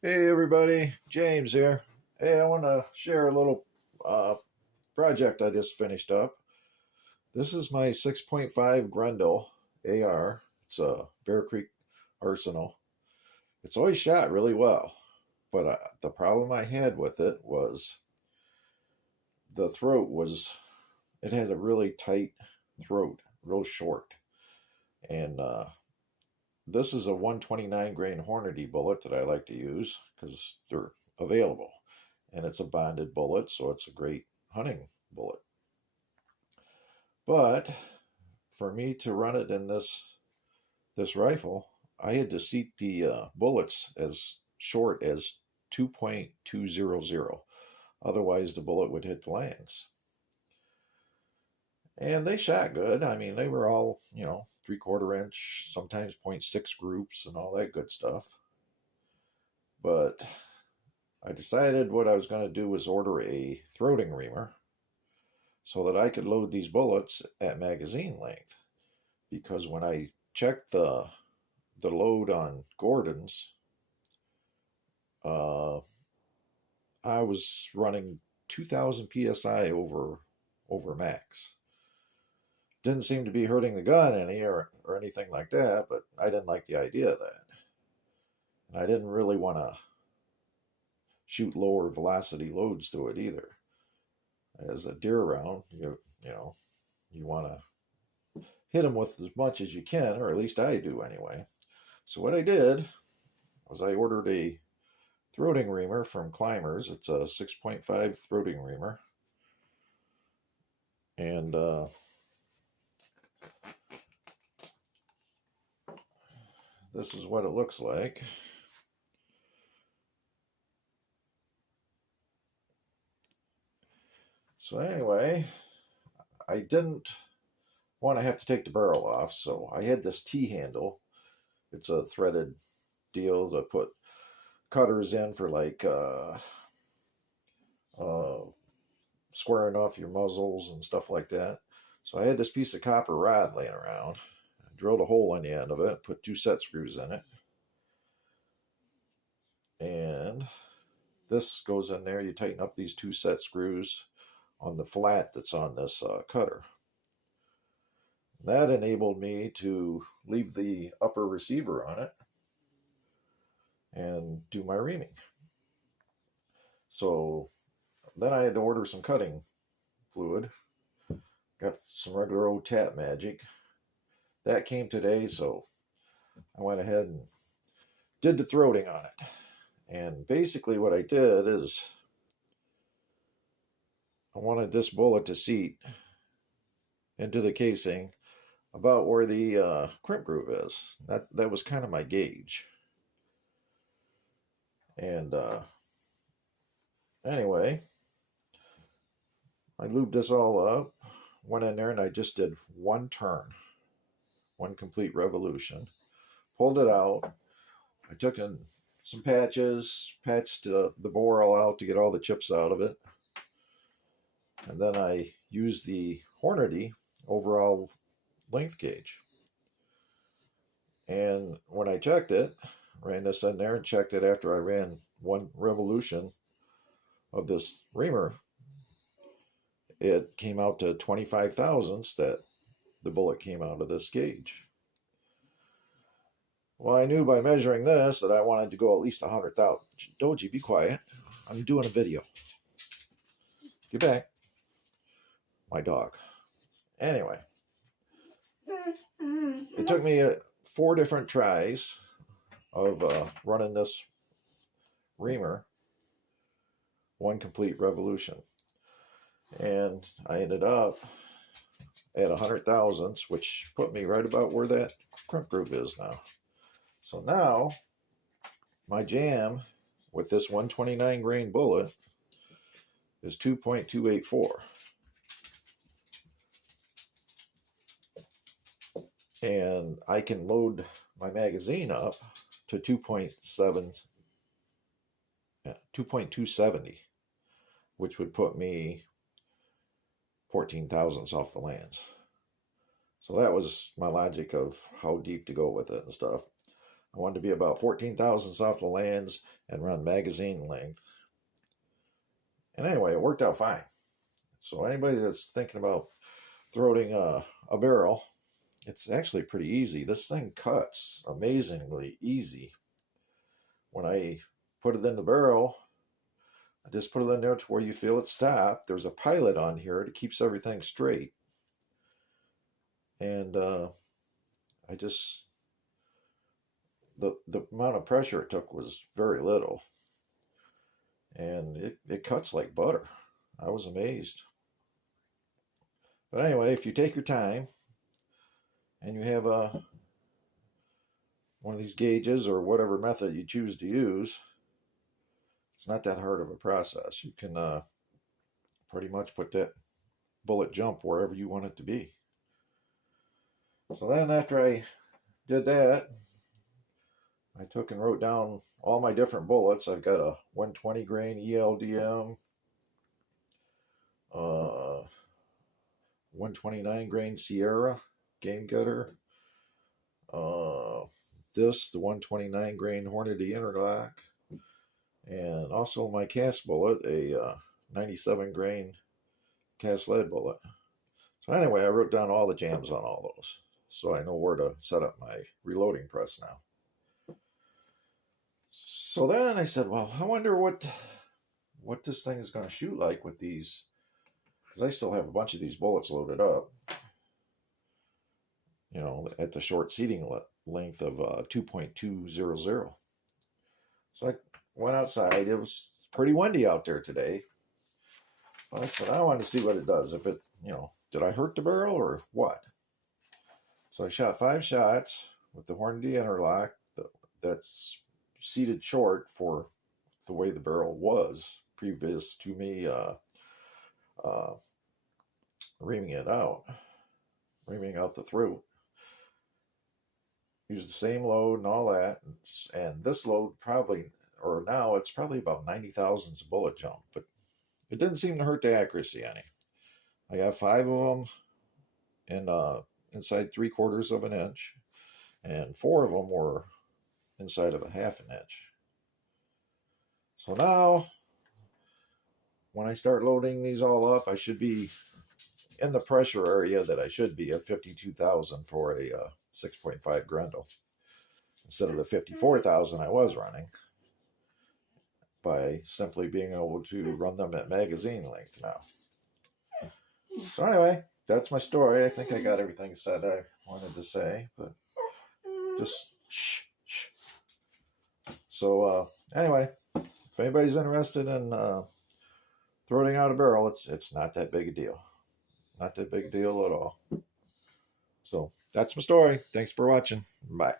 Hey everybody, James here. Hey, I want to share a little uh, project I just finished up. This is my 6.5 Grendel AR. It's a Bear Creek Arsenal. It's always shot really well, but the problem I had with it was the throat was, it had a really tight throat, real short. And this is a 129 grain Hornady bullet that I like to use because they're available. And it's a bonded bullet, so it's a great hunting bullet. But for me to run it in this rifle, I had to seat the bullets as short as 2.200. Otherwise, the bullet would hit the lands. And they shot good. I mean, they were all, 3/4 inch, sometimes 0.6 groups and all that good stuff. But I decided what I was going to do was order a throating reamer so that I could load these bullets at magazine length. Because when I checked the load on Gordon's, uh, I was running 2,000 psi over max. Didn't seem to be hurting the gun any or anything like that, but I didn't like the idea of that. And I didn't really want to shoot lower velocity loads to it either. As a deer round, you want to hit them with as much as you can, or at least I do anyway. So what I did was I ordered a throating reamer from Climbers. It's a 6.5 throating reamer. And this is what it looks like. So anyway, I didn't want to have to take the barrel off, so I had this T-handle. It's a threaded deal to put cutters in for like uh, squaring off your muzzles and stuff like that. So I had this piece of copper rod laying around. I drilled a hole in the end of it, put 2 set screws in it. And this goes in there. You tighten up these 2 set screws on the flat that's on this cutter. That enabled me to leave the upper receiver on it and do my reaming. So then I had to order some cutting fluid. Got some regular old Tap Magic. That came today, so I went ahead and did the throating on it. And basically what I did is I wanted this bullet to seat into the casing about where the crimp groove is. That was kind of my gauge. And anyway, I lubed this all up, went in there, and I just did one turn, one complete revolution. Pulled it out. I took in some patches, patched the bore all out to get all the chips out of it. And then I used the Hornady overall length gauge. And when I checked it, ran this in there and checked it after I ran one revolution of this reamer, it came out to 25 thousandths that the bullet came out of this gauge. Well, I knew by measuring this that I wanted to go at least 100,000. Doji, be quiet. I'm doing a video. Get back. My dog. Anyway, it took me 4 different tries of running this reamer, one complete revolution. And I ended up at 100 thousandths, which put me right about where that crimp groove is now. So now my jam with this 129 grain bullet is 2.284. And I can load my magazine up to 2.270, which would put me 14 thousandths off the lands. So that was my logic of how deep to go with it and stuff. I wanted to be about 14 thousandths off the lands and run magazine length. And anyway, it worked out fine. So anybody that's thinking about throating a barrel, it's actually pretty easy. This thing cuts amazingly easy. When I put it in the barrel, I just put it in there to where you feel it stop. There's a pilot on here that keeps everything straight. And I just, the amount of pressure it took was very little. And it cuts like butter. I was amazed. But anyway, if you take your time and you have one of these gauges or whatever method you choose to use, it's not that hard of a process. You can pretty much put that bullet jump wherever you want it to be. So then after I did that, I took and wrote down all my different bullets. I've got a 120 grain ELDM, 129 grain Sierra game getter, the 129 grain Hornady interlock, and also my cast bullet, a 97 grain cast lead bullet. So anyway, I wrote down all the jams on all those, so I know where to set up my reloading press now. So then I said, well, I wonder what this thing is going to shoot like with these, because I still have a bunch of these bullets loaded up, you know, at the short seating length of 2.200. So I went outside. It was pretty windy out there today. But I said, I wanted to see what it does. If it, you know, did I hurt the barrel or what? So I shot 5 shots with the Hornady interlock that's seated short for the way the barrel was previous to me reaming out the throat. Used the same load and all that, and this load probably, or now it's probably about 90 thousandths bullet jump, but it didn't seem to hurt the accuracy any. I got 5 of them in inside 3/4 of an inch, and 4 of them were inside of a 1/2 inch. So now, when I start loading these all up, I should be in the pressure area that I should be at 52,000 for a 6.5 Grendel, instead of the 54,000 I was running, by simply being able to run them at magazine length now. So anyway, that's my story. I think I got everything said I wanted to say, but just shh. So anyway, if anybody's interested in throwing out a barrel, it's not that big a deal. Not that big a deal at all. So that's my story. Thanks for watching. Bye.